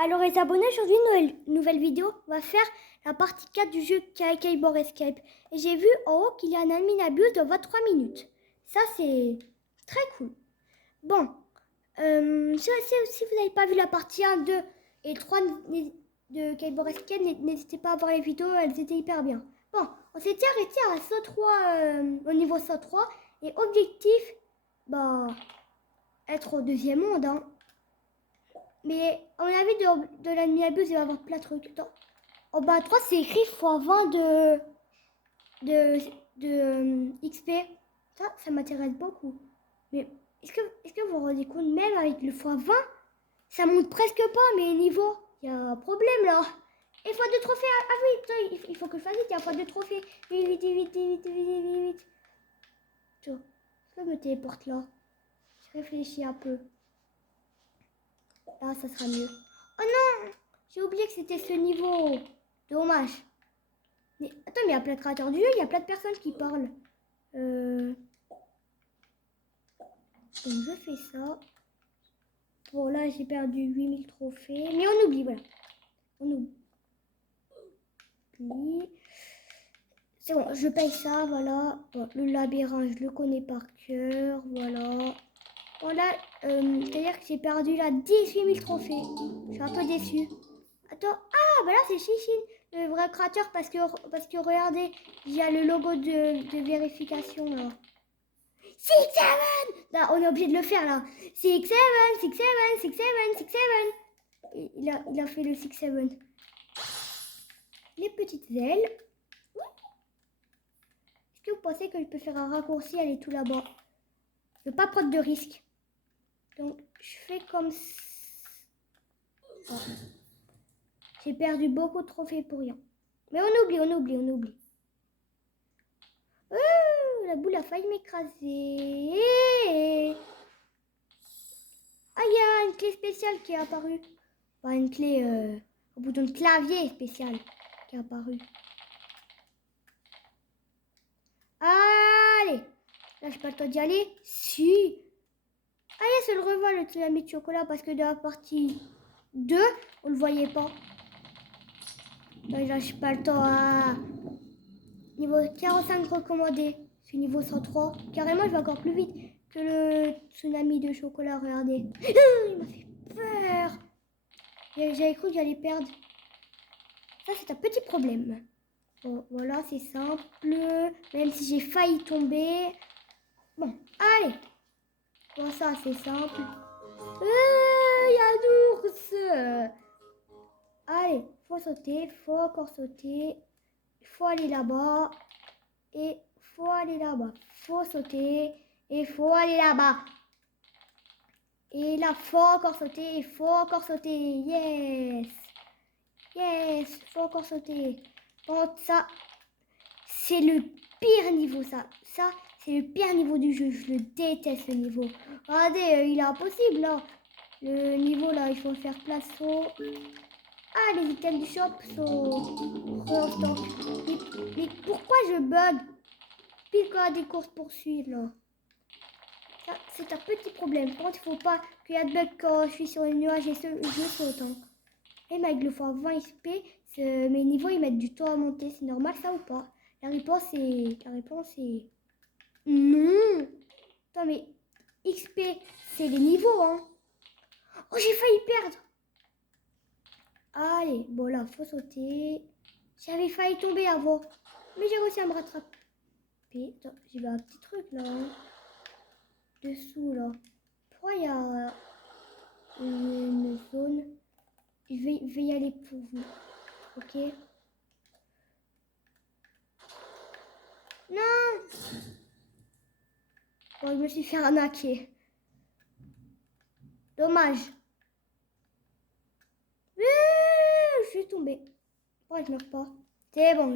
Alors les abonnés, aujourd'hui, nouvelle vidéo, on va faire la partie 4 du jeu Keyboard Escape. Et j'ai vu en haut qu'il y a un admin abuse de 23 minutes. Ça, c'est très cool. Bon, si vous n'avez pas vu la partie 1, 2 et 3 de Keyboard Escape, n'hésitez pas à voir les vidéos, elles étaient hyper bien. Bon, on s'était arrêté à saut 3, au niveau saut 3. Et objectif, être au deuxième monde, hein. Mais on a vu de l'admin abuse, il va y avoir plein de trucs. En bas à droite, c'est écrit x20 de XP. Ça m'intéresse beaucoup. Mais est-ce que vous vous rendez compte, même avec le x20, ça monte presque pas mes niveaux. Il y a un problème là. Et x2 trophées. Ah oui, il faut que je fasse vite. Il y a x2 trophées. Vite. Je me téléporte là. Je réfléchis un peu. Là, ça sera mieux. Oh non! J'ai oublié que c'était ce niveau. Dommage. Mais attends, mais il y a plein de créateurs du jeu, il y a plein de personnes qui parlent. Donc je fais ça. Bon, là, j'ai perdu 8000 trophées. Mais on oublie, voilà. On oublie. C'est bon, je paye ça, voilà. Bon, le labyrinthe, je le connais par cœur, voilà. Voilà, c'est-à-dire que j'ai perdu là 18 000 trophées. Je suis un peu déçue. Attends, ah, bah là c'est Chichine, le vrai créateur, parce que regardez, il y a le logo de vérification là. 6-7. Là, on est obligé de le faire là. 6-7. Il a fait le 6-7. Les petites ailes. Est-ce que vous pensez que je peux faire un raccourci, aller tout là-bas? Je ne veux pas prendre de risque. Donc, je fais comme ça. Oh. J'ai perdu beaucoup de trophées pour rien. Mais on oublie. La boule a failli m'écraser. Ah, il y a une clé spéciale qui est apparue. Enfin, une clé, un bouton de clavier spécial qui est apparu. Allez, là, je pas le temps d'y aller. Si. Allez, c'est le revoit, le tsunami de chocolat, parce que dans la partie 2, on le voyait pas. Là, j'ai pas le temps à... Niveau 45 recommandé. C'est niveau 103. Carrément, je vais encore plus vite que le tsunami de chocolat. Regardez. Il m'a fait peur. J'avais cru que j'allais perdre. Ça, c'est un petit problème. Bon, voilà, c'est simple. Même si j'ai failli tomber. Bon, allez. Bon, ça, c'est simple. Il y a un ours. Allez, faut sauter. Faut encore sauter. Il faut aller là-bas. Et faut aller là-bas. Faut sauter. Et faut aller là-bas. Et là, faut encore sauter. Et faut encore sauter. Yes, faut encore sauter. Bon, ça, c'est le pire niveau, ça. Ça, c'est le pire niveau du jeu. Je le déteste, ce niveau. Regardez, il est impossible, là. Le niveau, là, il faut faire place au... Ah, les items du shop sont re-en-stock. Mais pourquoi je bug? Pile quand il y a des courses poursuites, là. Ça, c'est un petit problème. Par contre, il ne faut pas qu'il y ait de bug quand je suis sur les nuages et je saute. Hein. Et avec le x20 XP, mes niveaux ils mettent du temps à monter. C'est normal ça ou pas? La réponse est non. Attends, mais XP, c'est les niveaux, hein. Oh, j'ai failli perdre. Allez, bon là, faut sauter. J'avais failli tomber avant. Mais j'ai réussi à me rattraper. Attends, j'ai vu un petit truc là. Hein. Dessous là. Pourquoi il y a une zone? Je vais y aller pour vous. Ok? Non! Bon, je me suis fait arnaquer. Dommage. Je suis tombée. Pourquoi je meurs pas? C'est bon.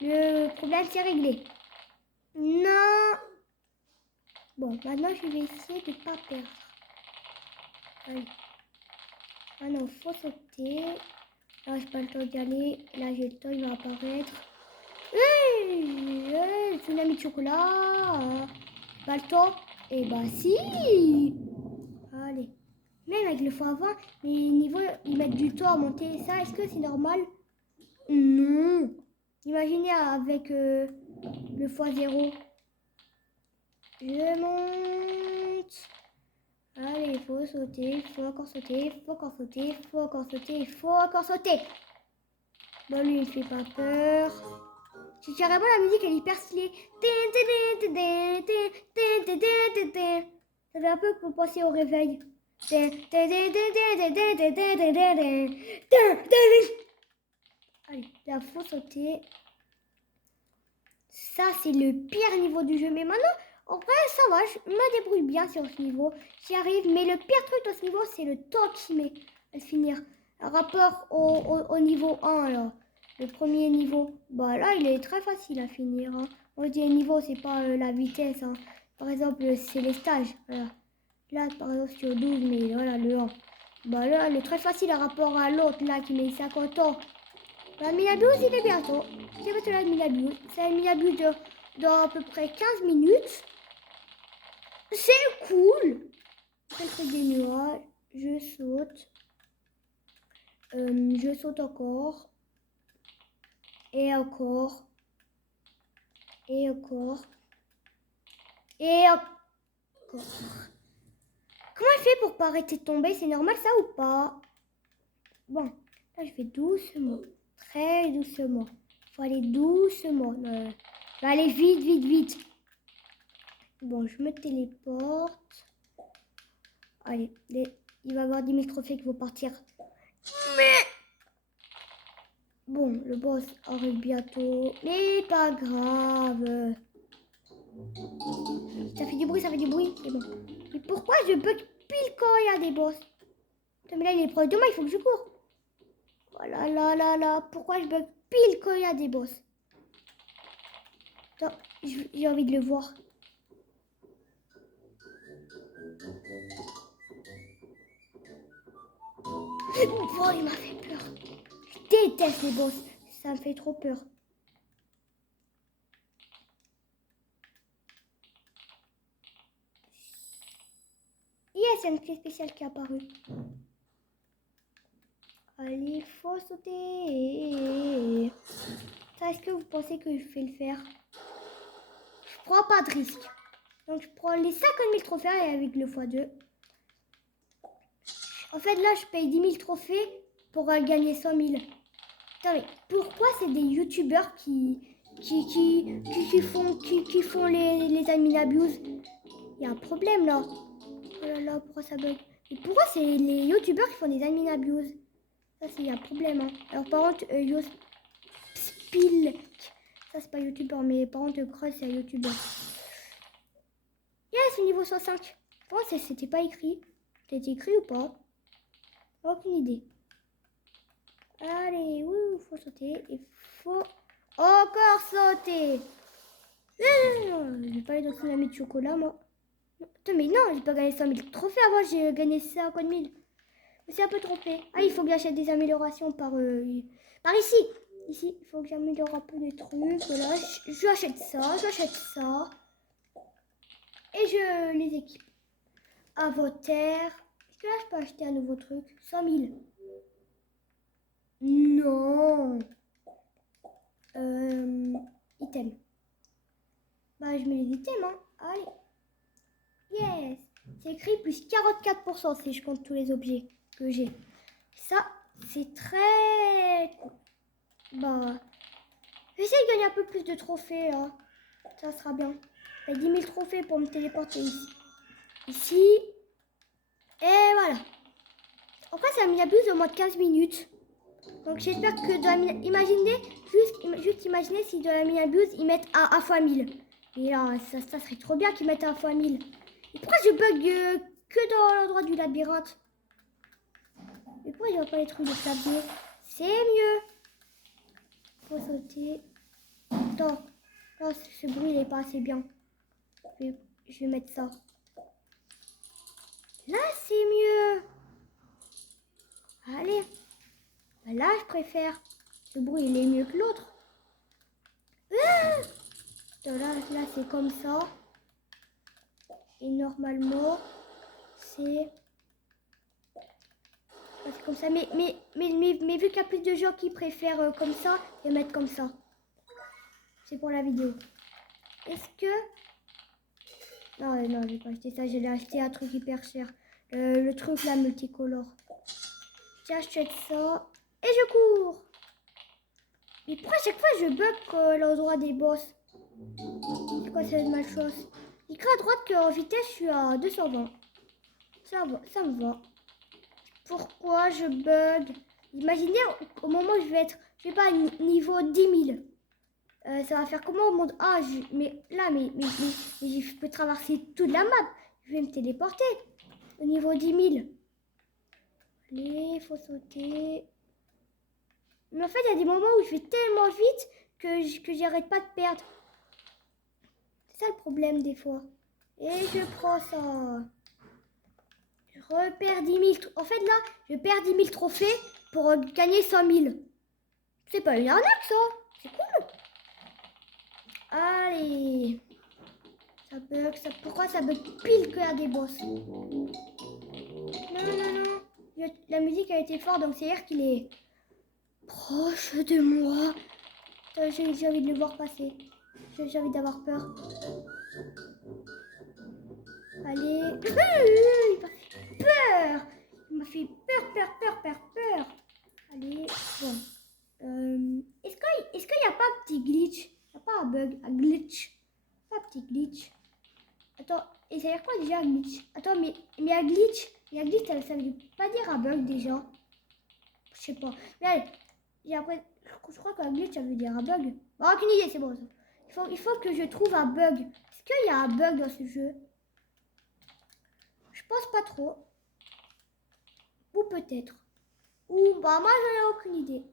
Le problème, c'est réglé. Non! Bon, maintenant, je vais essayer de ne pas perdre. Allez. Ah non, faut sauter. Là, j'ai pas le temps d'y aller. Là, j'ai le temps, il va apparaître. Le tsunami de chocolat. Pas le temps. Et bah si. Allez. Même problème avec le x20. Les niveaux, ils mettent du temps à monter. Ça, est-ce que c'est normal? Non. Imaginez avec le x0. Je monte. Allez, il faut sauter, il faut encore sauter, il faut encore sauter, il faut encore sauter, il faut encore sauter. Bon, lui, il fait pas peur. C'est carrément la musique, elle est hyper stylée. Ça fait un peu pour penser au réveil. Allez, là, faut sauter. Ça, c'est le pire niveau du jeu. Mais maintenant, en vrai, ça va, je me débrouille bien sur ce niveau. J'y arrive, mais le pire truc dans ce niveau, c'est le temps qu'il met à finir. Par rapport au niveau 1, là. Le premier niveau, bah là, il est très facile à finir. Hein. On dit niveau, c'est pas la vitesse. Hein. Par exemple, c'est les stages. Voilà. Là, par exemple, c'est au 12, mais voilà, le 1. Bah là, il est très facile par rapport à l'autre, là, qui met 50 ans. La Minabuse, il est bientôt. C'est bientôt la Minabuse. C'est la Minabuse dans à peu près 15 minutes. C'est cool. C'est le des nuages. Je saute. Je saute encore. Et encore. Et encore. Et encore. Comment elle fait pour pas arrêter de tomber? C'est normal ça ou pas? Bon, là je vais doucement. Très doucement. Faut aller doucement. Je vais aller vite, vite, vite. Bon, je me téléporte. Allez, il va y avoir 10 000 trophées qui vont partir. Mais... Bon, le boss arrive bientôt. Mais pas grave. Ça fait du bruit, ça fait du bruit. C'est bon. Et pourquoi je bug pile quand il y a des boss? Putain, mais là, il est proche de moi, il faut que je cours. Voilà, là, là, là. Pourquoi je bug pile quand il y a des boss? Attends, j'ai envie de le voir. Oh, il m'a fait peur. Je déteste les boss. Ça me fait trop peur. Yes, il y a une clé spéciale qui est apparue. Allez, il faut sauter. Ça, est-ce que vous pensez que je vais le faire? Je prends pas de risque. Donc, je prends les 50 000 trophées avec le x2. En fait, là, je paye 10 000 trophées pour gagner 100 000. Putain, mais pourquoi c'est des youtubeurs qui font les admin abuse? Il y a un problème, là. Oh là là, pourquoi ça bug? Et pourquoi c'est les youtubeurs qui font des admin abuse? Ça, c'est un problème. Hein. Alors, par contre, Spilk. Ça, c'est pas youtubeur, mais par contre, Cross, c'est un youtubeur. Yes, niveau 105. Bon, c'était pas écrit. C'était écrit ou pas? Aucune idée. Allez, il faut sauter. Il faut encore sauter. Non, je vais pas aller dans une amie de chocolat, moi. Putain, mais non, j'ai pas gagné 100 000 trophées avant, j'ai gagné 50 000. C'est un peu trompé. Ah, il faut que j'achète des améliorations par ici. Ici, il faut que j'améliore un peu les trucs. Voilà, j'achète ça, j'achète ça. Et je les équipe. Inventaire. Est-ce que là, je peux acheter un nouveau truc? 100 000. Non. Item. Bah, je mets les items, hein. Allez. Yes. C'est écrit plus 44% si je compte tous les objets que j'ai. Ça, c'est très cool. Bah, j'essaie de gagner un peu plus de trophées, là. Ça sera bien. J'ai 10 000 trophées pour me téléporter ici. Ici. Et voilà. Après, ça m'abuse au moins de 15 minutes. Donc, j'espère que dans la imaginez, juste imaginez si dans la minabuse, ils mettent à fois 1000. Et là, ça serait trop bien qu'ils mettent à fois 1000. Et pourquoi je bug que dans l'endroit du labyrinthe? Mais pourquoi il n'y a pas les trucs de clavier? C'est mieux. Faut sauter. Attends. Là, ce bruit n'est pas assez bien. Je vais mettre ça. Là, c'est mieux. Allez. Là, je préfère. Ce bruit, il est mieux que l'autre. Ah, là c'est comme ça. Et normalement, c'est C'est comme ça. Mais vu qu'il y a plus de gens qui préfèrent comme ça, je vais mettre comme ça. C'est pour la vidéo. Est-ce que... Non, non, je vais pas acheter ça. J'allais acheter un truc hyper cher. Le truc là, multicolore. J'achète ça. Et je cours. Mais pourquoi à chaque fois je bug l'endroit des boss? C'est quoi cette malchance? Il écrit à droite qu'en vitesse je suis à 220. Ça va, ça me va. Pourquoi je bug? Imaginez au moment où je vais être, je sais pas, niveau 10 000. Ça va faire comment au monde? Ah, mais là, mais je peux traverser toute la map. Je vais me téléporter au niveau 10 000. Allez, faut sauter. Mais en fait, il y a des moments où je vais tellement vite que j'arrête pas de perdre. C'est ça le problème des fois. Et je prends ça. Je repère 10 000. En fait, là, je perds 10 000 trophées pour gagner 100 000. C'est pas une arnaque, ça. C'est cool. Allez. Ça bug. Pourquoi ça bug pile que à des boss? Non, non, non. La musique a été forte, donc c'est-à-dire qu'il est proche de moi. J'ai envie de le voir passer. J'ai envie d'avoir peur. Allez. Il m'a fait peur. Il m'a fait peur. Allez. Bon. Est-ce qu'il n'y a pas un petit glitch? Il n'y a pas un bug, un glitch? Pas un petit glitch. Attends, et ça veut dire quoi déjà un glitch? Attends, mais un glitch, ça veut pas dire un bug déjà? Je sais pas. Mais allez, et après, je crois qu'un glitch ça veut dire un bug. Bon, aucune idée, c'est bon ça. Il faut que je trouve un bug. Est-ce qu'il y a un bug dans ce jeu? Je pense pas trop. Ou peut-être. Ou bah moi j'en ai aucune idée.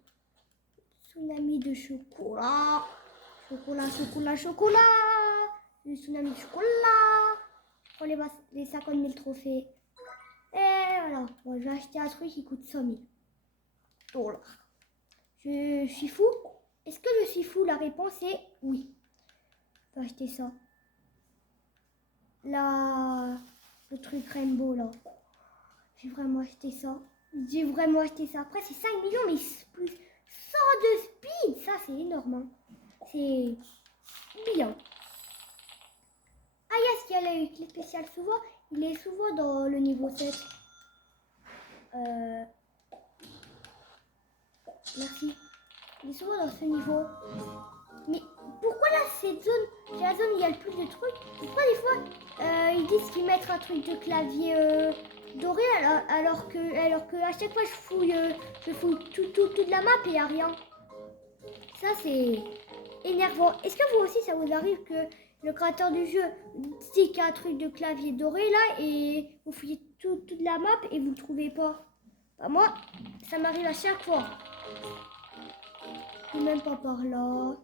Tsunami de chocolat. Chocolat. Le tsunami de chocolat. Je prends les 50 000 trophées. Et voilà. Bon, je vais acheter un truc qui coûte 100 000 $. Je suis fou? Est-ce que je suis fou? La réponse est oui. Je vais acheter ça. Là, le truc rainbow là. J'ai vraiment acheté ça. Après, c'est 5 millions, mais plus 100 de speed. Ça, c'est énorme. Hein. C'est bien. Ah, yes, il y a le clé spécial souvent. Il est souvent dans le niveau 7. Merci. Il est souvent dans ce niveau. Mais pourquoi là, cette zone, c'est la zone où il y a le plus de trucs? Pourquoi des fois, ils disent qu'ils mettent un truc de clavier doré alors que à chaque fois, je fouille toute la map et il n'y a rien. Ça, c'est énervant. Est-ce que vous aussi, ça vous arrive que le créateur du jeu dit qu'il y a un truc de clavier doré là et vous fouillez toute la map et vous ne le trouvez pas? Bah, moi, ça m'arrive à chaque fois. Et même pas par là.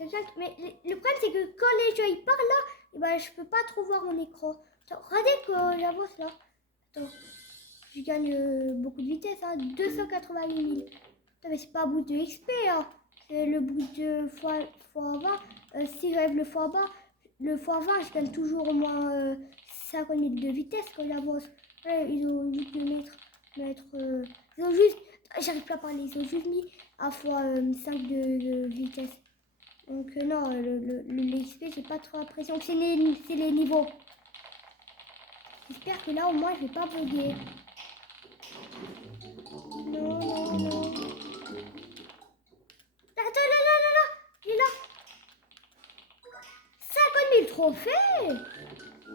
Mais le problème, c'est que quand les gens ils parlent là, et ben, je peux pas trop voir mon écran. Attends, regardez que j'avance là. Attends, je gagne beaucoup de vitesse, hein, 288 000. Attends, mais c'est pas un bout de XP, hein. C'est le bout de fois 20. Si j'enlève le fois bas, le fois 20, je gagne toujours au moins 50 000 de vitesse quand j'avance. Ouais, ils ont juste ils ont juste, j'arrive pas à parler, ils ont juste mis à fois 5 de vitesse. Donc non, l'XP, j'ai pas trop l'impression que c'est les niveaux. J'espère que là, au moins, je vais pas bugger. Non. Attends, là. Il est là. 50 000 trophées.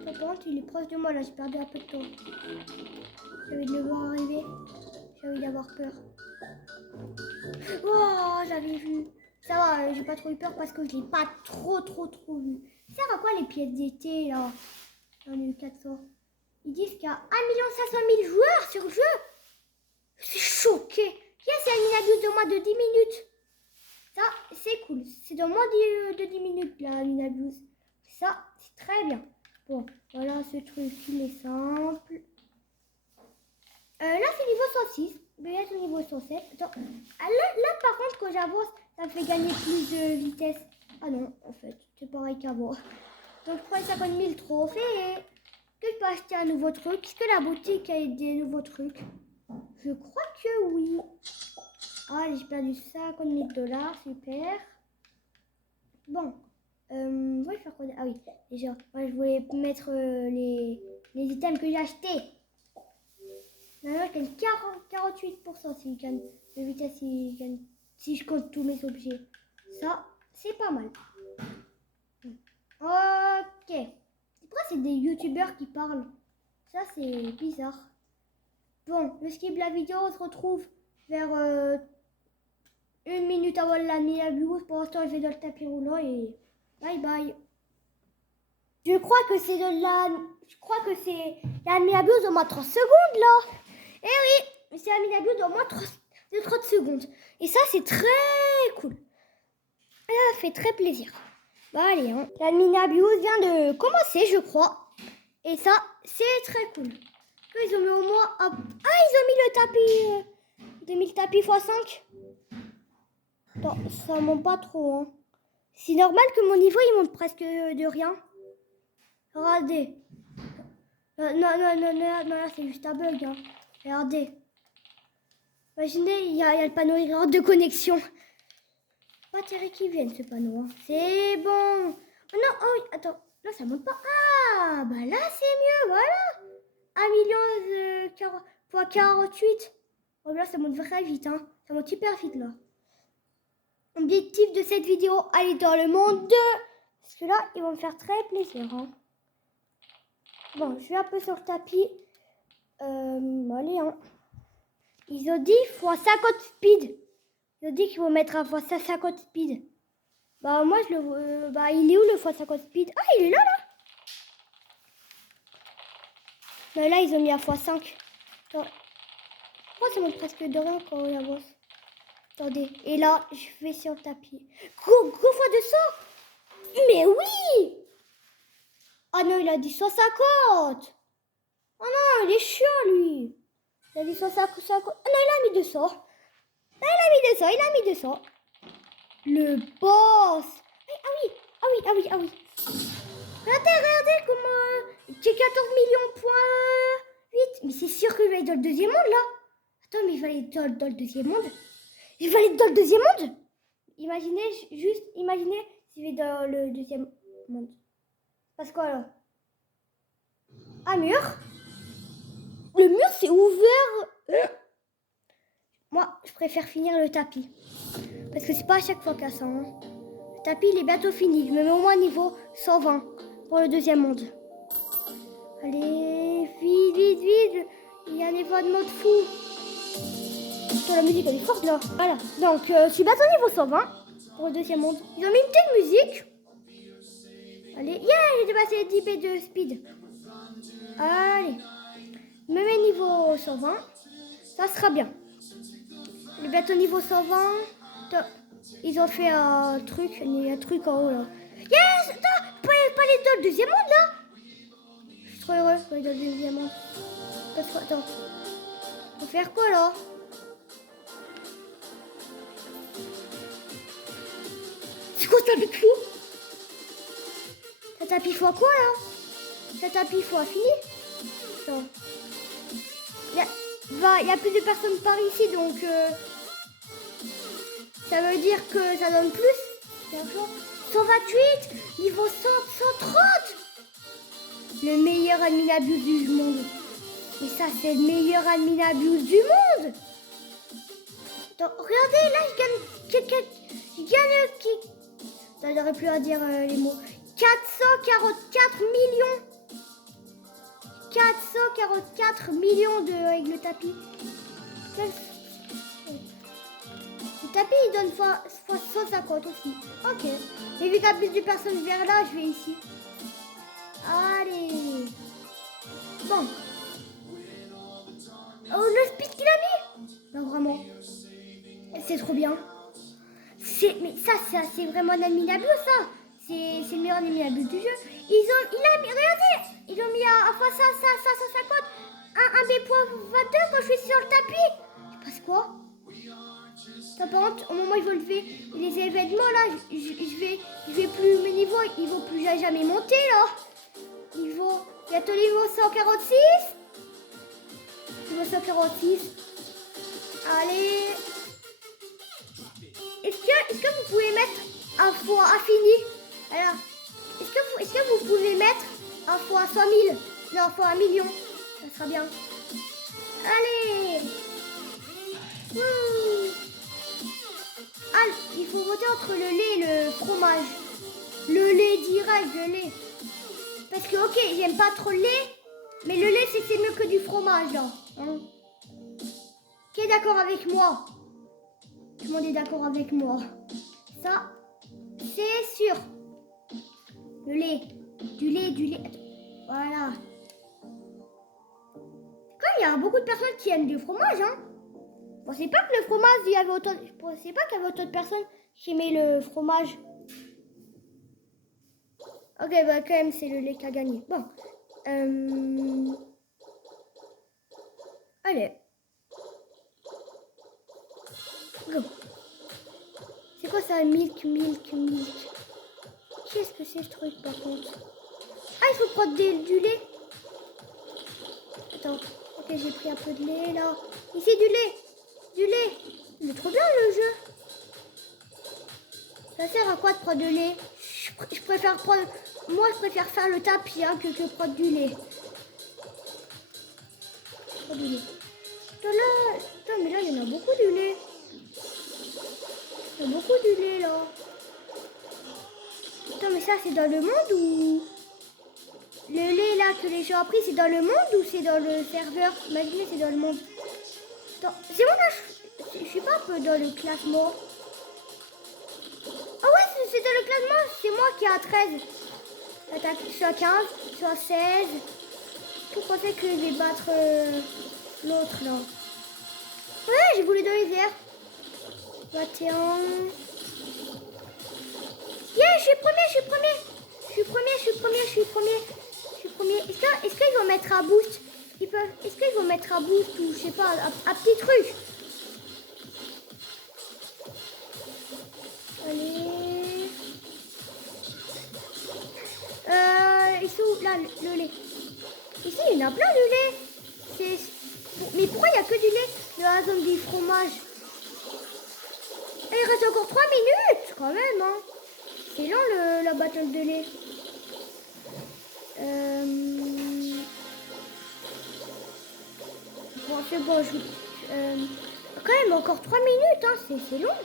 Par contre, il est proche de moi, là. J'ai perdu un peu de temps. J'ai envie de le voir arriver. J'ai envie d'avoir peur. Oh, j'avais vu. Ça va, j'ai pas trop eu peur parce que je l'ai pas trop vu. Ça sert à quoi les pièces d'été là? J'en ai eu 400. Ils disent qu'il y a 1 500 000 joueurs sur le jeu. Je suis choquée. Yes, c'est un Mina 12 de moins de 10 minutes. Ça, c'est cool. C'est dans moins de 10 minutes là, Mina 12. Ça, c'est très bien. Bon, voilà ce truc, il est simple. Là, c'est niveau 106. Je vais être au niveau 107. Attends. Ah, là, par contre, quand j'avance, ça me fait gagner plus de vitesse. Ah non, en fait, c'est pareil qu'avant. Donc, je prends 50 000 trophées. Que je peux acheter un nouveau truc? Est-ce que la boutique a des nouveaux trucs? Je crois que oui. Ah, j'ai perdu 50 000 $, super. Bon, on va faire quoi? Ah oui, déjà, moi, je voulais mettre les items que j'ai achetés. Maintenant, je gagne 48% si je gagne de vitesse, si je compte tous mes objets. Ça, c'est pas mal. Ok. Pourquoi c'est des youtubeurs qui parlent? Ça, c'est bizarre. Bon, je skip la vidéo, on se retrouve vers 1 minute avant la mise à views. Pour l'instant, je vais dans le tapis roulant et bye bye. Je crois que c'est la mise à views au moins 30 secondes là. Eh oui, c'est la mise à views au moins 30 secondes. Et ça, c'est très cool. Ça fait très plaisir. Bah allez, hein. La mise à views vient de commencer, je crois. Et ça, c'est très cool. Ils ont mis au moins... Ah, ils ont mis le tapis... 2000 tapis x5. Attends, ça monte pas trop. Hein. C'est normal que mon niveau, il monte presque de rien. Regardez. Non, c'est juste un bug. Hein. Regardez. Imaginez, il y a le panneau erreur de connexion. Pas Thierry qui vienne, ce panneau. Hein. C'est bon. Oh non, oh oui, attends. Là, ça monte pas. Ah, bah là, c'est mieux, voilà. 1 million fois 48. Oh là, ça monte très vite, hein. Ça monte hyper vite, là. Objectif de cette vidéo, aller dans le monde 2. Parce que là, ils vont me faire très plaisir, hein. Bon, je vais un peu sur le tapis. Allez, hein. Ils ont dit x 50 speed. Ils ont dit qu'ils vont mettre un x 50 speed. Bah, moi, je le bah, il est où le x 50 speed? Ah, il est là, là. Mais là, ils ont mis à x5. Attends. Pourquoi ça monte presque de rien quand on avance? Attendez. Et là, je vais sur le tapis. Gros fois de saut. Mais oui. Ah non, il a dit 150. Oh non, il est chiant, lui. Il a dit 150. Ah non, il a mis 200. Là, il a mis 200. Il a mis 200. Le boss. Ah oui. Regardez comment... J'ai 14 millions point 8. Mais c'est sûr que je vais aller dans le deuxième monde, là. Attends, mais il va aller dans le deuxième monde. Il va aller dans le deuxième monde. Imaginez s'il va dans le deuxième monde. Parce quoi, là? Un mur. Le mur, c'est ouvert. Moi, je préfère finir le tapis. Parce que c'est pas à chaque fois qu'à ça. Hein. Le tapis, il est bientôt fini. Je me mets au moins niveau 120 pour le deuxième monde. Allez, vite. Il y a un événement de fou. Putain, la musique, elle est forte, là. Voilà. Donc, je suis bientôt niveau 120 pour le deuxième monde. Ils ont mis une petite musique. Allez, j'ai dépassé 10 B de speed. Allez. Je me mets niveau 120. Ça sera bien. Il est bientôt niveau 120. Ils ont fait un truc. Il y a un truc en haut là. Yes! Attends, je peux pas aller dans le deuxième monde là? Je suis trop heureux d'aller dans le deuxième monde. Attends. Faut faire quoi là? C'est quoi ce tapis de fou? Ça tapis fois quoi là? Ça tapis fois fini? Attends. Il y a plus de personnes par ici donc ça veut dire que ça donne plus. 128, niveau 130. Le meilleur adminabuse du monde. Et ça, c'est le meilleur adminabuse du monde. Attends, regardez, là, je gagne ça j'aurais plus à dire les mots. 444 millions. 444 millions avec le tapis. Le tapis, il donne fois 150 aussi. Ok. Et vu qu'il y a plus de personnes vers là, je vais ici. Allez. Bon. Oh, le speed qu'il a mis. Non, vraiment. C'est trop bien. Mais ça, c'est vraiment un adminable, ça. C'est le meilleur adminable du jeu. Regardez, ils ont mis à fois ça, 150. Un B.22 quand je suis sur le tapis. Il passe quoi? Ça, par contre, au moment où ils vont lever les événements, là, je vais plus, mes niveaux, ils vont plus jamais monter, là. Bientôt niveau 146. Niveau 146. Allez. Est-ce que vous pouvez mettre un fois infini? Alors, est-ce que vous pouvez mettre un fois 100 000? Non, fois 1 million. Ça sera bien. Allez. Wouh. Ah, il faut voter entre le lait et le fromage. Le lait direct, le lait. Parce que, ok, j'aime pas trop le lait, mais le lait, c'est mieux que du fromage, là. Hein? Qui est d'accord avec moi? Tout le monde est d'accord avec moi. Ça, c'est sûr. Le lait. Du lait, du lait. Voilà. Quand il y a beaucoup de personnes qui aiment du fromage, hein. Je pensais pas que le fromage, il y avait autant... Je pensais pas qu'il y avait autant de personnes qui aimaient le fromage. Ok, bah quand même, c'est le lait qui a gagné. Bon. Allez. Go. C'est quoi ça? Milk, milk, milk. Qu'est-ce que c'est ce truc par contre? Ah, il faut prendre du lait. Attends. Ok, j'ai pris un peu de lait là. Ici, du lait. Du lait. Il est trop bien le jeu. Ça sert à quoi de prendre du lait? Je préfère prendre... Moi, je préfère faire le tapis hein, que prendre du lait. Du lait. Attends, mais là, il y en a beaucoup du lait. Il y a beaucoup du lait là. Attends, mais ça, c'est dans le monde ou... Le lait là que les gens ont pris, c'est dans le monde ou c'est dans le serveur? Imaginez, c'est dans le monde. Attends, c'est bon là, je suis pas un peu dans le classement. Ah ouais, c'est dans le classement, c'est moi qui ai à 13. Attends, je suis à 15, je suis à 16. Vous pensez que je vais battre l'autre là? Ouais, j'ai voulu dans les airs. 21. Yeah, je suis premier, je suis premier. Je suis premier, je suis premier, je suis premier. Je suis premier. Est-ce qu'ils vont mettre un boost? Est-ce qu'ils vont mettre un boost ou je sais pas, un petit truc? Allez. Ils sont où? Là, le lait. Ici, il y en a plein de lait. Mais pourquoi il n'y a que du lait dans la zone du fromage? Et il reste encore 3 minutes quand même. Hein. C'est long la battle de lait. Bon, c'est bon. Quand même encore 3 minutes. Hein. C'est long.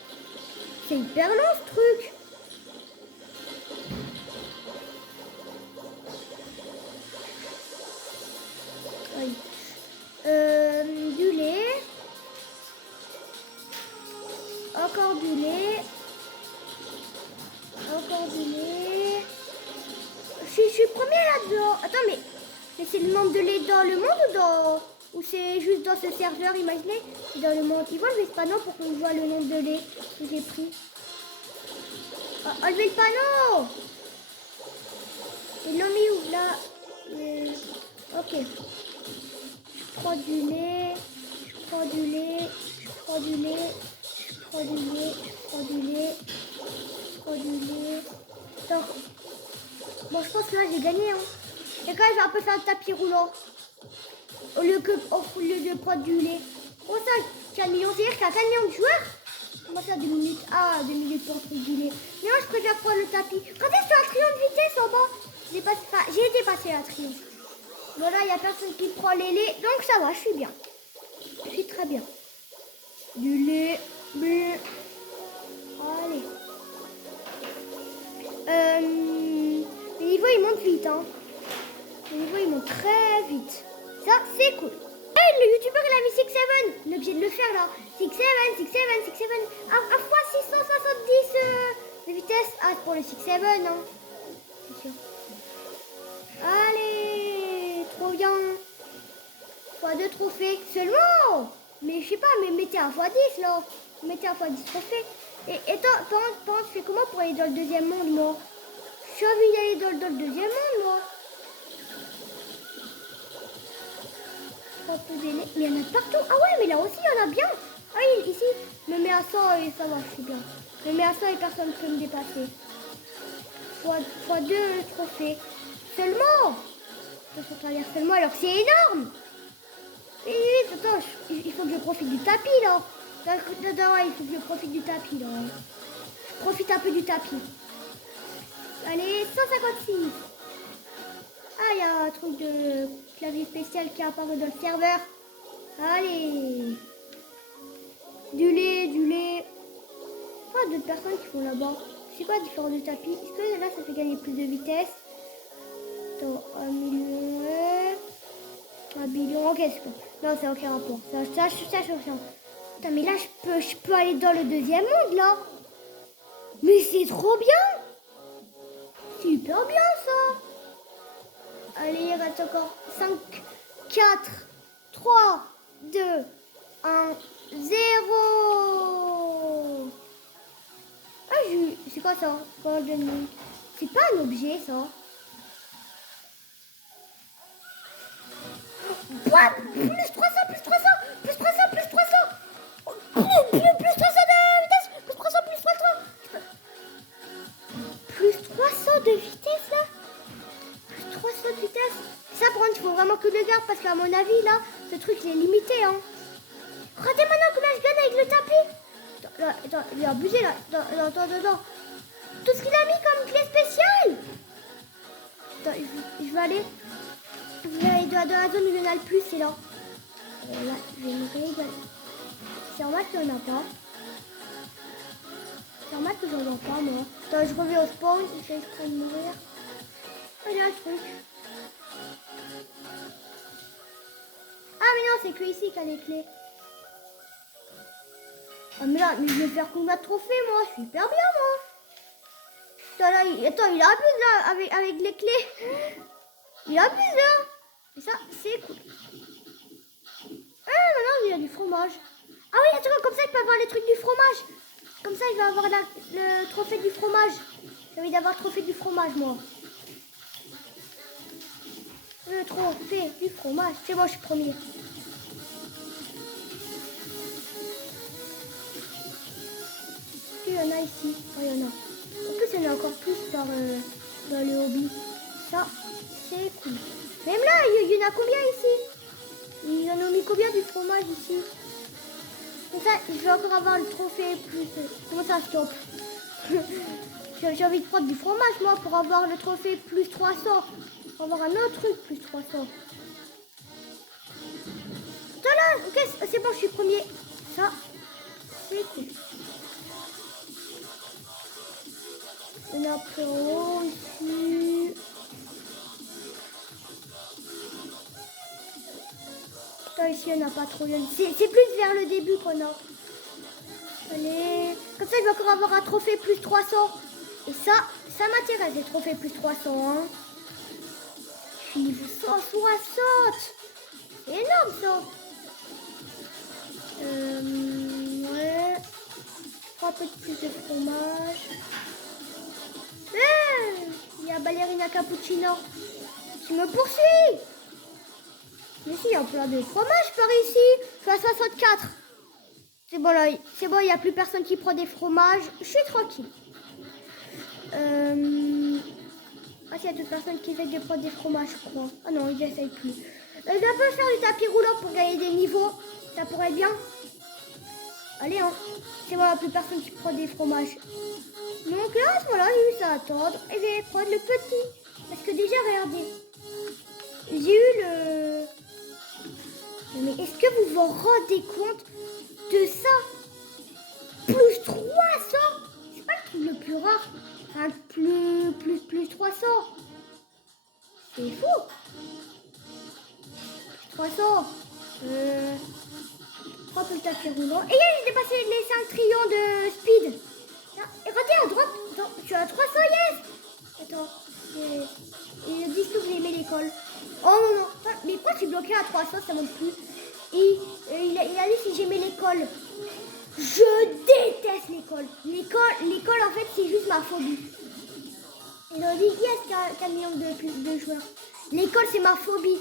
C'est hyper long ce truc. Oui. Du lait. Encore du lait. Encore du lait. Je suis premier là-dedans. Attends, mais c'est le nombre de lait dans le monde ou c'est juste dans ce serveur? Imaginez, c'est dans le monde. Ils vont enlever ce panneau pour qu'on voit le nombre de lait que j'ai pris. Enlevez le panneau. Ils l'ont mis où là? Ok. Je prends du lait. Je prends du lait. Je prends du lait. Je prends du lait. Je prends du lait. Je prends du lait. Attends. Bon, je pense que là, j'ai gagné. Hein. Et quand même, je vais un peu faire le tapis roulant. Au lieu de prendre du lait. Oh, ça, 4 millions, c'est-à-dire qu'il y a 4 millions de joueurs. Comment ça, 2 minutes? Ah, 2 minutes pour prendre du lait. Mais moi, je préfère prendre le tapis. Quand est-ce que tu as un triomphe de vitesse en bas? J'ai dépassé la triomphe. Voilà, il n'y a personne qui prend les laits. Donc, ça va, je suis bien. Je suis très bien. Du lait bleu. Allez. Le niveau, il monte vite, hein. Le niveau, il monte très vite. Ça, c'est cool. Hey, le youtubeur, il a mis 6-7. On est obligé de le faire, là. 6-7. À fois 670 de vitesse. Ah, c'est pour le 6-7, hein. C'est sûr. Allez, trop bien. x2 trophées. Seulement. Mais je sais pas, mais mettez un x10, là. Mettez un x10 trophées. Et toi, tu fais comment pour aller dans le deuxième monde, moi? J'ai envie d'aller dans le deuxième monde, moi. Mais il y en a partout. Ah ouais, mais là aussi, il y en a bien. Ah oui, ici, me mets à 100 et ça va, je suis bien. Me mets à 100 et personne ne peut me dépasser. x2 trophées. Seulement. Seulement, alors c'est énorme. Attends, il faut que je profite du tapis, là. Non, il faut que je profite du tapis, là. Je profite un peu du tapis. Allez, 156. Ah, il y a un truc de clavier spécial qui apparaît dans le serveur. Allez. Du lait. Pas d'autres personnes qui font là-bas. C'est quoi la différence du tapis? Est-ce que là, ça fait gagner plus de vitesse? Attends, 1 million. 1 billion. Ok, c'est bon. Non, c'est aucun rapport. Ça, putain, mais là, je peux aller dans le deuxième monde, là. Mais c'est trop bien. Super bien, ça. Allez, il reste encore 5, 4, 3, 2, 1, 0. Ah, c'est quoi ça? C'est pas un objet, ça. Quoi? Plus 300, plus 300, plus 300, plus 300. Plus 300 de vitesse, plus 300, plus 300. Plus 300 de vitesse, là. Plus 300 de vitesse. Ça, par contre, il faut vraiment que je le garde parce qu'à mon avis, là, ce truc, il est limité, hein. Regardez maintenant comment je gagne avec le tapis. Attends, il est abusé, là. Attends. Tout ce qu'il a mis comme clé spéciale. Attends, je vais aller... Dans la zone où il y en a le plus, c'est là. Là, je vais me régaler. C'est normal qu'il n'y en a pas. C'est normal que j'en vois pas, moi. Attends, je reviens au spawn, il fait exprès de mourir. Oh, il y a un truc. Ah, mais non, c'est que ici qu'il y a les clés. Ah, mais là, mais je vais faire combien de trophées, moi? Je suis hyper bien, moi. Attends, il abuse, là, avec les clés. Il abuse, là. Et ça, c'est cool. Ah, maintenant, il y a du fromage. Ah oui, attends, comme ça, il peut avoir les trucs du fromage. Comme ça, il va avoir le trophée du fromage. J'ai envie d'avoir le trophée du fromage, moi. Le trophée du fromage. C'est bon, je suis premier. Il y en a ici. Oh, il y en a. En plus, il y en a encore plus dans le hobby. Ça, c'est cool. Même là, il y en a combien ici? Ils en ont mis combien du fromage ici? Comme ça, je vais encore avoir le trophée plus... Comment ça, stop? J'ai envie de prendre du fromage, moi, pour avoir le trophée plus 300. Pour avoir un autre truc plus 300. Attends là, ok, c'est bon, je suis premier. Ça, c'est cool. Il y en a plus haut ici. Putain, ici, il n'y en a pas trop. C'est plus vers le début qu'on a. Allez. Comme ça, il va encore avoir un trophée plus 300. Et ça m'intéresse, les trophées plus 300. Hein. Je suis niveau 160. C'est énorme, ça. Ouais. Un peu plus de fromage. Il y a Ballerina Cappuccino qui me poursuit. Mais si, il y a plein de fromage par ici. Je suis à 64. C'est bon, là. C'est bon, il n'y a plus personne qui prend des fromages. Je suis tranquille. Ah, s'il y a d'autres personnes qui essayent de prendre des fromages, je crois. Ah non, ils n'essayent plus. Je vais un peu faire du tapis roulant pour gagner des niveaux. Ça pourrait être bien. Allez, hein. C'est bon, il n'y a plus personne qui prend des fromages. Donc là, voilà, j'ai eu ça à attendre. Et je vais prendre le petit. Parce que déjà, regardez. J'ai eu le... Mais est-ce que vous vous rendez compte de ça? Plus 300. C'est pas le truc le plus rare. Enfin, plus 300. C'est fou. 300. Hop, le tapis roulant. Et là, j'ai dépassé les 5 trillions de speed. Et regardez à droite. Attends, je suis à 300, yes. Attends. Ils disent que vous aimez l'école. Oh non, non. Mais pourquoi je suis bloqué à 300, ça monte plus. Il a dit si j'aimais l'école. Je déteste l'école. L'école, en fait, c'est juste ma phobie. Ils ont dit yes, 4 millions de joueurs. L'école, c'est ma phobie.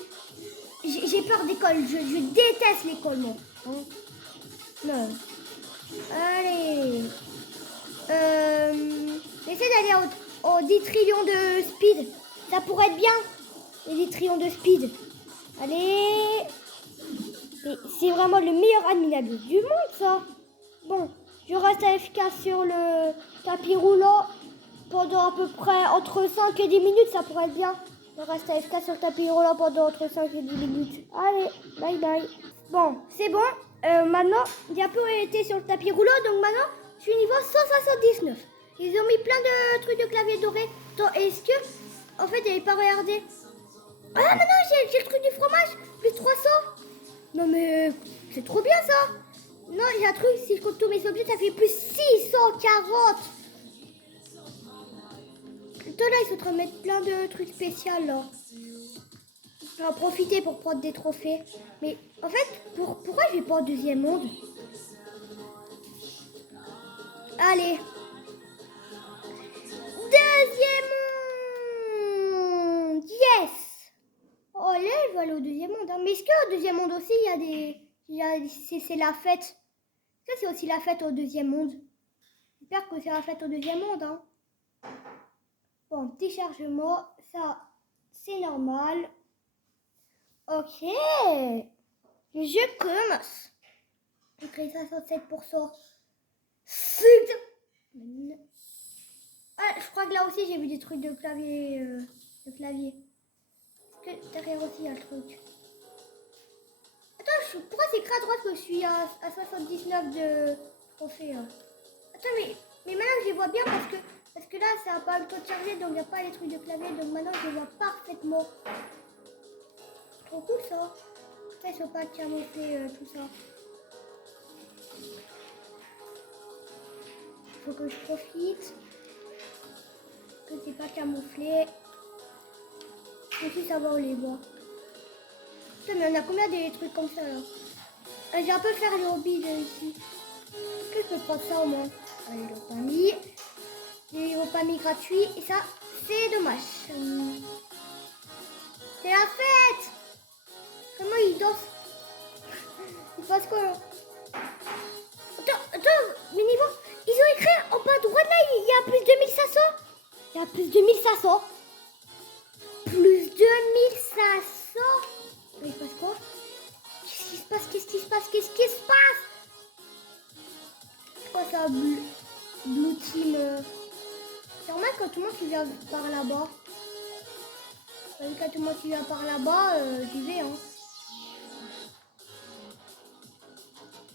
J'ai peur d'école. Je déteste l'école, moi. Hein? Non. Allez. Essaye d'aller au 10 trillions de speed. Ça pourrait être bien. Les 10 trillions de speed. Allez. Mais c'est vraiment le meilleur adminable du monde, ça. Bon, je reste AFK sur le tapis roulant pendant à peu près entre 5 et 10 minutes, ça pourrait être bien. Je reste AFK sur le tapis roulant pendant entre 5 et 10 minutes. Allez, bye bye. Bon, c'est bon. Maintenant, j'ai un peu été sur le tapis roulant, donc maintenant, je suis niveau 179. Ils ont mis plein de trucs de clavier doré. Attends, est-ce que... En fait, j'avais pas regardé. Ah, maintenant, j'ai le truc du fromage. Plus 300. Non, mais c'est trop bien, ça. Non, j'ai un truc, si je compte tous mes objets, ça fait plus 640. Toi, là, ils sont en train de mettre plein de trucs spéciaux, là. Je vais en profiter pour prendre des trophées. Mais, en fait, pourquoi je vais pas au deuxième monde? Allez. Deuxième monde. Yes. Oh, là, je vais aller au deuxième monde. Hein. Mais est-ce qu'au deuxième monde aussi, il y a des... C'est la fête. Est-ce que c'est aussi la fête au deuxième monde? J'espère que c'est la fête au deuxième monde. Hein. Bon, petit chargement. Ça, c'est normal. Ok. Le jeu commence. J'ai créé ça sur 7%. Ah, je crois que là aussi, j'ai vu des trucs de clavier. Est-ce que derrière aussi, il y a le truc? Attends, pourquoi c'est écrit à droite que je suis à 79 de trophées hein. Attends, mais maintenant je les vois bien parce que là, ça n'a pas le taux de charger, donc il n'y a pas les trucs de clavier, donc maintenant je les vois parfaitement. Trop cool ça. Ça, ils sont pas camouflés, tout ça. Faut que je profite. Que c'est pas camouflé. Je veux aussi savoir où les voir. Putain, mais on a combien de trucs comme ça là? J'ai un peu faire le hobby de ici. Est-ce que je peux prendre ça au moins? Allez, ils l'ont pas mis. Ils l'ont pas mis gratuit. Et ça, c'est dommage. C'est la fête! Comment ils dansent? Ils passent quoi là? Attends, mais niveau, ils ont écrit en bas à droite là, il y a plus de 1500. Il y a plus de 1500. Plus de 1500. Il se passe quoi? Qu'est-ce qui se passe? Qu'est-ce qui se passe? Qu'est-ce qui se passe? C'est quoi ça? Blue Team. C'est normal quand tout le monde qui vient par là-bas. Quand tout le monde qui vient par là-bas, j'y vais. Hein.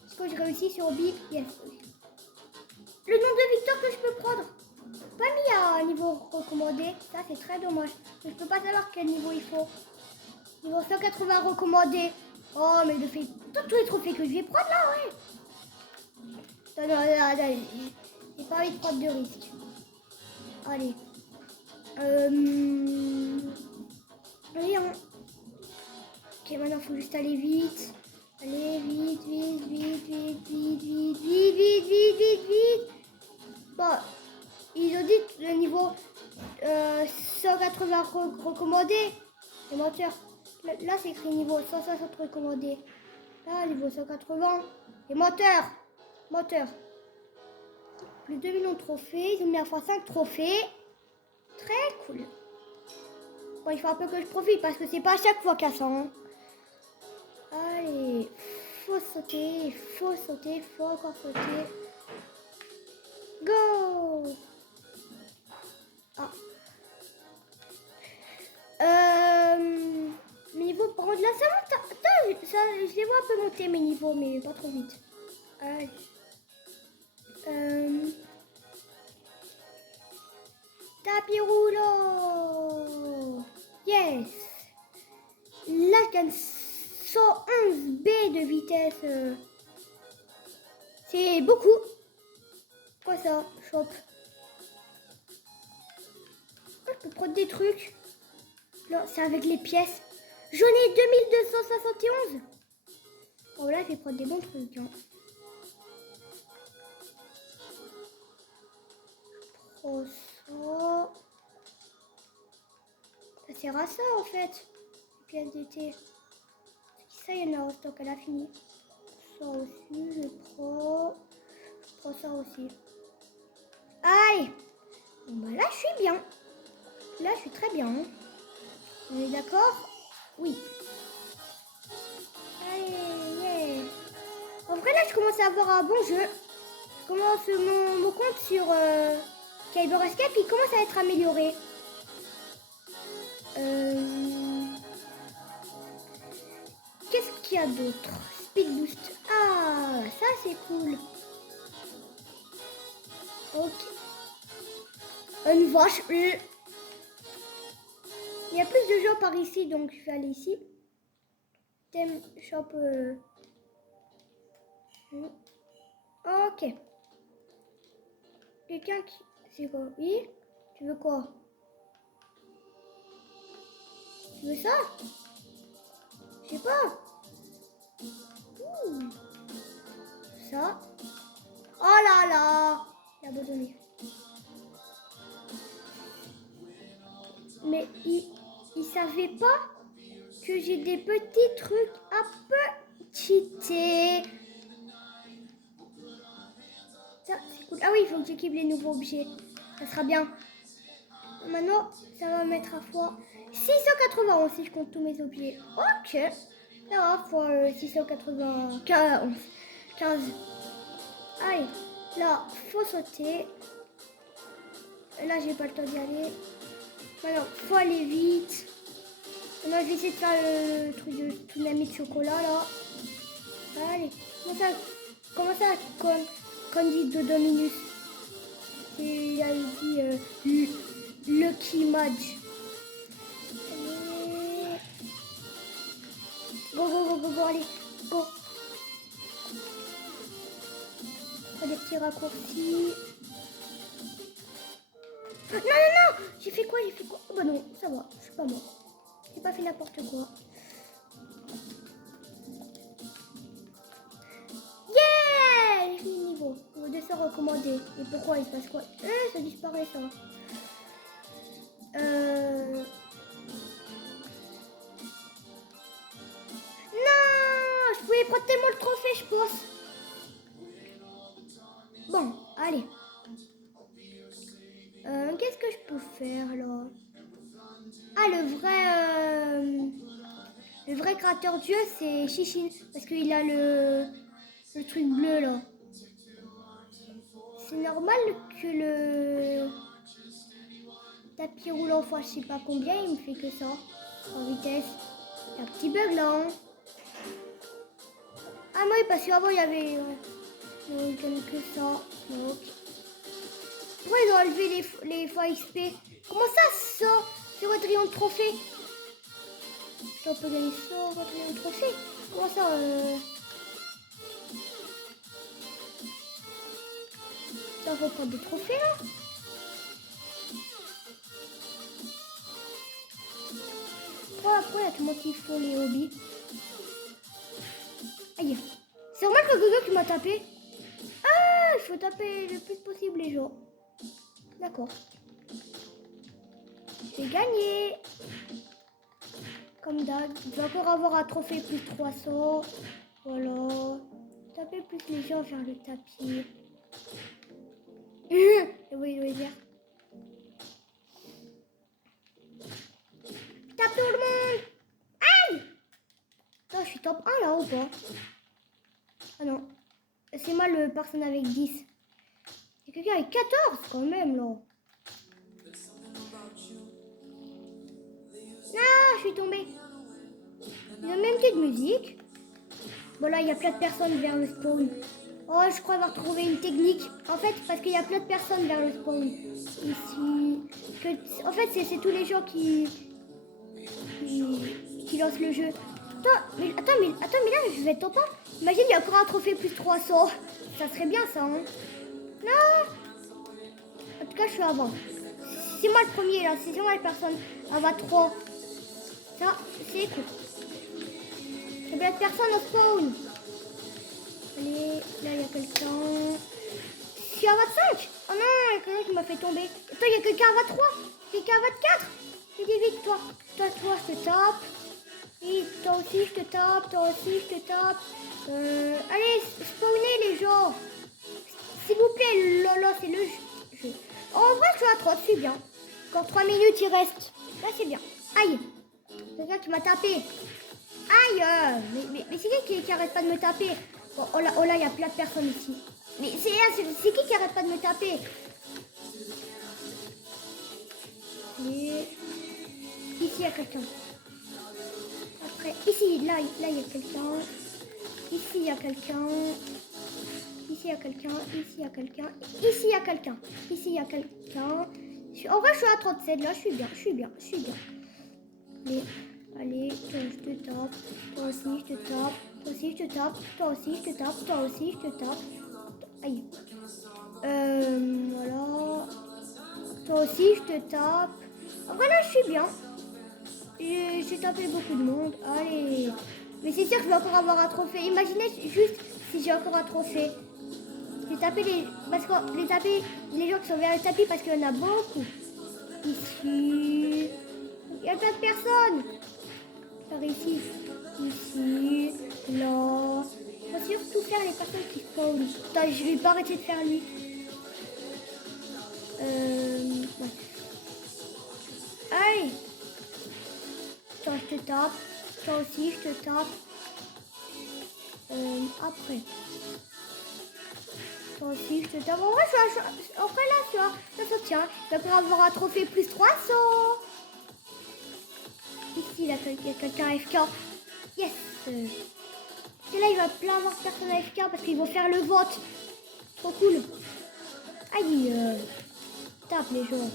Est-ce que je réussis sur Hobby? Yes. Le nombre de victoires que je peux prendre. Pas mis à niveau recommandé. Ça, c'est très dommage. Je peux pas savoir quel niveau il faut. Niveau 180 recommandé. Oh, mais le fait tous les trophées que je vais prendre là, ouais. Non, j'ai pas envie de prendre de risques. Allez. Allez, hein. Ok, maintenant, il faut juste aller vite. Allez, vite. Bon, ils ont dit le niveau 180 recommandé. Les moteurs. Là, c'est écrit niveau 160 recommandé. Là, niveau 180. Les moteurs. Plus de 2 millions de trophées. Ils ont mis à fois 5 trophées. Très cool. Bon, il faut un peu que je profite parce que c'est pas à chaque fois qu'à ça. Hein. Allez. Faut sauter. Faut encore sauter. Go. Ah. Mes niveaux, par contre, là, ça monte. Attends, je les vois un peu monter, mes niveaux, mais pas trop vite. Allez. Tapis roulant. Yes. Là, je gagne 111 B de vitesse. C'est beaucoup. Quoi ça? Shop. Je peux prendre des trucs. Là, c'est avec les pièces. J'en ai 2271. Oh là, je vais prendre des bons trucs. Hein. Oh, ça. Ça sert à ça en fait. Les pièces d'été. Ça, il y en a en stock, elle a fini. Ça aussi, je prends. Je prends ça aussi. Allez. Bon, bah là, je suis bien. Là, je suis très bien. On est d'accord? Oui. Allez, Après là, je commence à avoir un bon jeu. Je commence mon compte sur Kyber Escape, il commence à être amélioré. Qu'est-ce qu'il y a d'autre? Speed Boost. Ah, ça c'est cool. Ok. Une vache. Il y a plus de gens par ici, donc je vais aller ici. Thème shop. Ok. Quelqu'un qui... C'est quoi? Oui? Tu veux quoi? Tu veux ça? Je sais pas. Ça. Oh là là. Il a abandonné. Mais il savait pas que j'ai des petits trucs un peu cheatés. Ça, c'est cool. Ah oui, il faut que j'équipe les nouveaux objets. Ça sera bien. Maintenant, ça va mettre à fois 691 si je compte tous mes objets. Ok. Ça va, fois 695. 15. Allez, là, faut sauter. Là, j'ai pas le temps d'y aller. Maintenant, faut aller vite. Maintenant, je vais essayer de faire le truc de tsunami de chocolat, là. Allez, comment ça, Candy de Dominus. Il a dit Lucky Madge. Go, allez, go. Des petits raccourcis. Non, j'ai fait quoi? Oh bah non, ça va, je suis pas mort. J'ai pas fait n'importe quoi. Yeah! J'ai fini le niveau. Niveau 200 recommandé. Et pourquoi il se passe quoi? Ça disparaît ça. Non! Je pouvais prendre tellement le trophée, je pense. Bon, allez. Qu'est-ce que je peux faire là? Ah, le vrai créateur Dieu, c'est Chichin. Parce qu'il a le truc bleu là. C'est normal que le tapis roulant fois je sais pas combien, il me fait que ça. En vitesse. Il y a un petit bug là. Hein. Ah oui, parce qu'avant il y avait... non, il donne que ça. Donc... Pourquoi ils ont enlevé les fois XP? Comment ça, c'est votre rayon de trophée? On peut gagner ça, votre rayon de trophée? Comment ça Ça va prendre des trophées là? Après, il y a tout le monde qui font les hobbies. Aïe. C'est normal que Gogo qui m'a tapé. Ah, il faut taper le plus possible les gens. D'accord. J'ai gagné. Comme d'hab. Je vais encore avoir un trophée plus 300. Voilà. Taper plus les gens vers le tapis. Oui, il doit dire. Tape tout le monde. Aïe. Attends, je suis top 1 là ou pas? Ah non. C'est moi le personne avec 10. Il y a quelqu'un avec 14 quand même là. Ah, je suis tombée. Il y a même petite musique. Bon là, il y a plein de personnes vers le spawn. Oh, je crois avoir trouvé une technique. En fait, parce qu'il y a plein de personnes vers le spawn. Ici. En fait, c'est tous les gens qui lancent le jeu. Attends, mais là, je vais top 1. Imagine, il y a encore un trophée plus 300. Ça serait bien, ça, hein. Non. En tout cas, je suis avant. C'est moi le premier, là. C'est moi la personne avant 3. Ça, c'est cool. Il y a bien de personnes au spawn. Allez, là, il y a quelqu'un. Je suis à 25. Oh non, il y a quelqu'un qui m'a fait tomber. Attends, il y a quelqu'un à 23. Quelqu'un à 24. Fais vite, toi. Toi, je te tape. Oui, toi aussi, je te tape. Toi aussi, je te tape. Allez, spawnez les gens. S'il vous plaît, Lolo, c'est le jeu. En vrai, je suis à 3, c'est bien. Encore 3 minutes, il reste. Là, c'est bien. Aïe. Quelqu'un qui m'a tapé. Aïe. Mais c'est qui arrête pas de me taper? Bon, oh là, il y a plein de personnes ici. Mais c'est qui arrête pas de me taper? Et... Ici, il y a quelqu'un. Après, ici, là, il y a quelqu'un. Ici, il y a quelqu'un. Ici, il y a quelqu'un. Ici, il y a quelqu'un. Ici, il y a quelqu'un. Ici, il y a quelqu'un. En vrai, je suis à 37. Là, je suis bien. Allez, toi, je te tape. Toi aussi, je te tape. Toi aussi, je te tape. Toi aussi, je te tape. Toi aussi, je te tape. Aïe. Voilà. Toi aussi, je te tape. Voilà, je suis bien. J'ai tapé beaucoup de monde. Allez. Mais c'est sûr que je vais encore avoir un trophée. Imaginez juste si j'ai encore un trophée. J'ai tapé les... Parce que les gens qui sont vers le tapis parce qu'il y en a beaucoup. Ici. Il y a plein de personnes. Par ici. Ici. Là. Il faut surtout faire les personnes qui spawnent. Attends, je vais pas arrêter de faire lui. Ouais. Allez. Toi, je te tape. Toi aussi, je te tape. Après. Toi aussi, je te tape. En vrai, après là, tu vois, ça se tient. Je vais pouvoir avoir un trophée plus 300. Ici, il y a quelqu'un AFK. Yes. Et là, il va plein avoir personne AFK parce qu'ils vont faire le vote. Trop cool. Aïe. Tape les gens.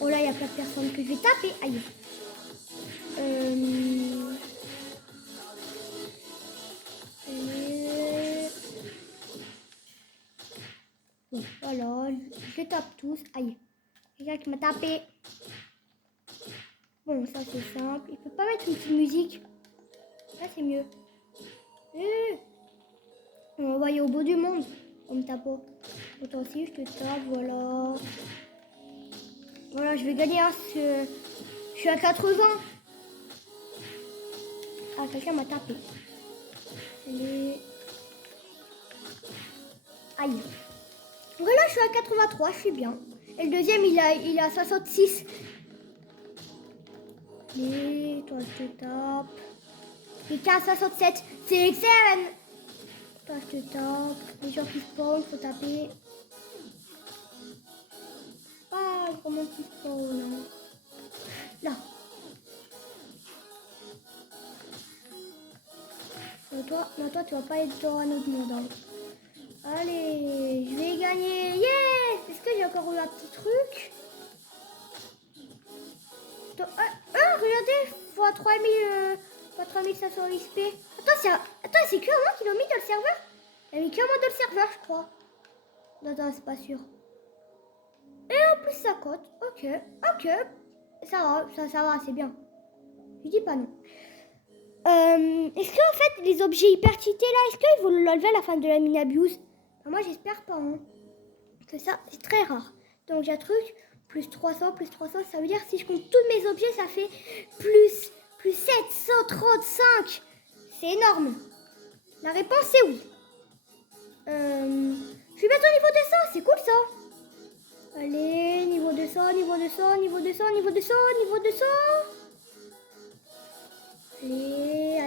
Oh là, il y a plein de personnes que je vais taper. Aïe. Bon, voilà, je les tape tous. Aïe. Quelqu'un qui m'a tapé. Bon, ça c'est simple. Il peut pas mettre une petite musique. Là, c'est mieux. On va envoyer au bout du monde. On me tape. Toi aussi, je te tape. Voilà. Voilà, je vais gagner. Hein, je suis à 80. Ah, quelqu'un m'a tapé. Allez. Aïe. Voilà, je suis à 83. Je suis bien. Et le deuxième, il est à 66. Et toi, je te tape. Quelqu'un à 67. C'est excellent. Toi, je te tape. Les gens qui spawnent, faut taper. Pas vraiment qui spawnent. Hein. Là. Toi, tu vas pas être dans un autre monde. Hein. Allez, je vais gagner. Yes! Est-ce que j'ai encore eu un petit truc? Regardez, fois 3500 XP. Attends, c'est que moi qui l'ont mis dans le serveur? Il a mis que moi dans le serveur, je crois. Non, c'est pas sûr. Et en plus, ça cote. Ok. Ça va, c'est bien. Je dis pas non. Est-ce qu'en fait, les objets hyper cheatés là, est-ce qu'ils vont le lever à la fin de la mine abuse? Moi, j'espère pas. Hein. Que ça, c'est très rare. Donc, j'ai un truc, plus 300, ça veut dire si je compte tous mes objets, ça fait plus 735. C'est énorme. La réponse, c'est oui. Je suis bientôt au niveau 200, c'est cool ça. Allez, niveau 200, niveau 200, niveau 200, niveau 200, niveau 200. Allez.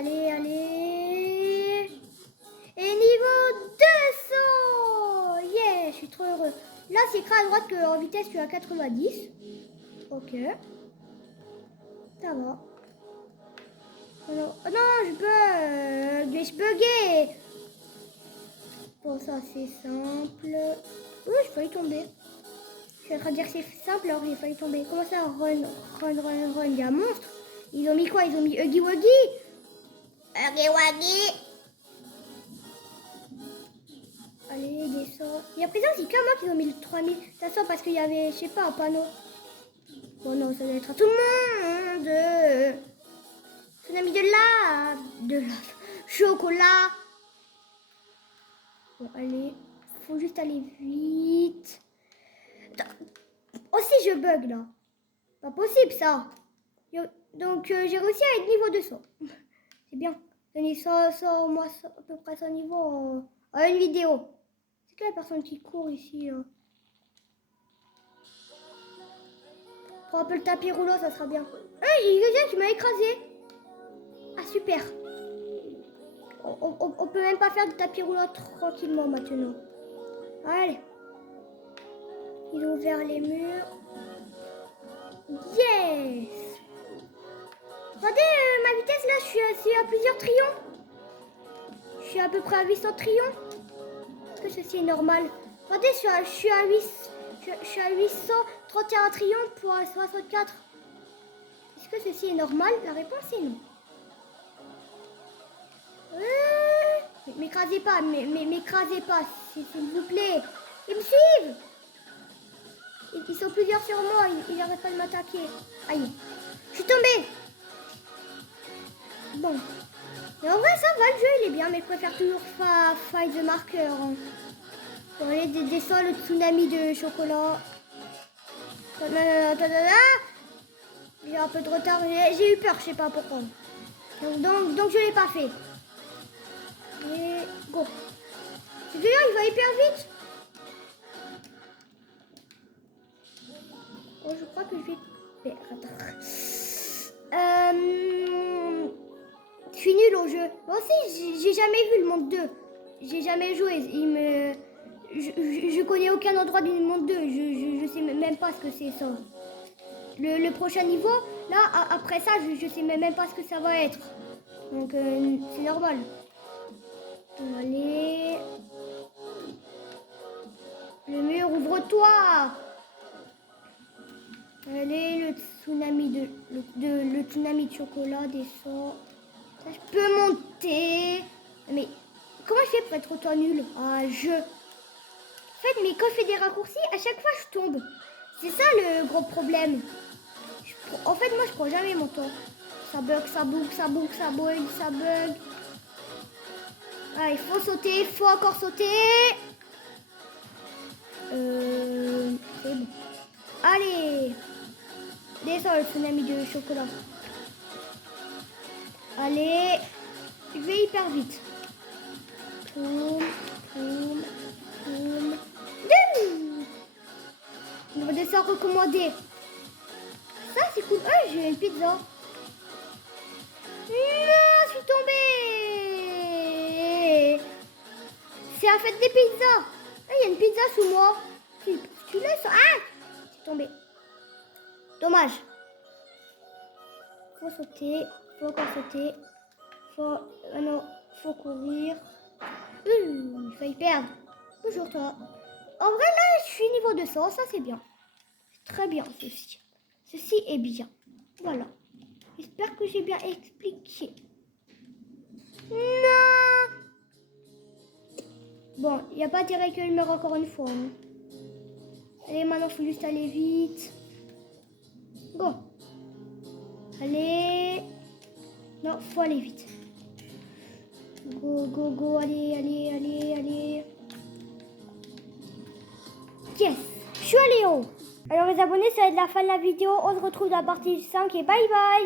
Et niveau 200. Yeah, je suis trop heureux. Là, c'est écrit à droite qu'en vitesse, je suis à 90. Ok. Ça va. Oh non, je buguais. Bon, ça, c'est simple. Oui, j'ai failli tomber. Je suis en train de dire que c'est simple, alors j'ai failli tomber. Comment ça, run. Il y a un monstre. Ils ont mis quoi? Ils ont mis Huggy Wuggy. Huggy Wuggy. Allez, descends. Il y a présent, c'est que moi qui ont mis le 3000. Ça sort parce qu'il y avait, je sais pas, un panneau. Bon, non, ça doit être à tout le monde. On a mis de la chocolat. Bon, allez. Faut juste aller vite. Aussi, je bug là. Pas possible ça. Donc, j'ai réussi à être niveau 200. C'est bien. Donner ça, au moins à peu près son niveau à une vidéo. C'est quelle personne qui court ici Prends un peu le tapis roulant, ça sera bien. Il y a quelqu'un qui m'a écrasé. Ah, super. On peut même pas faire de tapis roulant tranquillement maintenant. Allez. Il a ouvert les murs. Yes. Regardez ma vitesse là, je suis à plusieurs trions. Je suis à peu près à 800 trions. Est-ce que ceci est normal? Regardez, je suis à 831 trions pour 64. Est-ce que ceci est normal? La réponse est non. M'écrasez pas, m'écrasez pas, s'il vous plaît. Ils me suivent. Ils sont plusieurs sur moi, ils n'arrêtent pas de m'attaquer. Aïe, je suis tombée. Bon. Mais en vrai, ça va, le jeu, il est bien, mais je préfère toujours Fight the Marker. Hein. Bon, allez, descends le tsunami de chocolat. J'ai un peu de retard, j'ai eu peur, je sais pas pourquoi. Donc je l'ai pas fait. Et go. Celui-là, il va hyper vite. Oh, je crois que je vais perdre. Je suis nulle au jeu. Moi aussi, j'ai jamais vu le monde 2. J'ai jamais joué. Je connais aucun endroit du monde 2. Je sais même pas ce que c'est ça. Le prochain niveau, là, après ça, je sais même pas ce que ça va être. Donc, c'est normal. Allez. Le mur, ouvre-toi. Allez, le tsunami le tsunami de chocolat descend. Ça, je peux monter. Mais comment je fais pour être autant nul? Ah, En fait, mais quand je fais des raccourcis, à chaque fois, je tombe. C'est ça le gros problème. En fait, moi, je prends jamais mon temps. Ça bug, ça bug, ça bug, ça bug, ça bug. Ah, il faut sauter, il faut encore sauter. C'est bon. Allez. Descends le tsunami de chocolat. Allez. Je vais hyper vite. Poum, poum, poum. On va descendre recommandé. Ça, c'est cool. Ah, j'ai une pizza. Non, je suis tombée. C'est la fête des pizzas. Ah, il y a une pizza sous moi. Tu laisses. Ah, c'est tombé. Dommage. Faut sauter. Faut encore sauter. Faut courir. Il failli perdre. Toujours toi. En vrai, là, je suis niveau 200. Ça, c'est bien. C'est très bien, ceci. Ceci est bien. Voilà. J'espère que j'ai bien expliqué. Non. Bon, il n'y a pas d'intérêt que je meure encore une fois. Hein. Allez, maintenant, il faut juste aller vite. Go. Allez. Non, faut aller vite. Go, go, go. Allez, allez, allez, allez. Yes. Je suis allé haut. Alors les abonnés, ça va être la fin de la vidéo. On se retrouve dans la partie 5 et bye bye.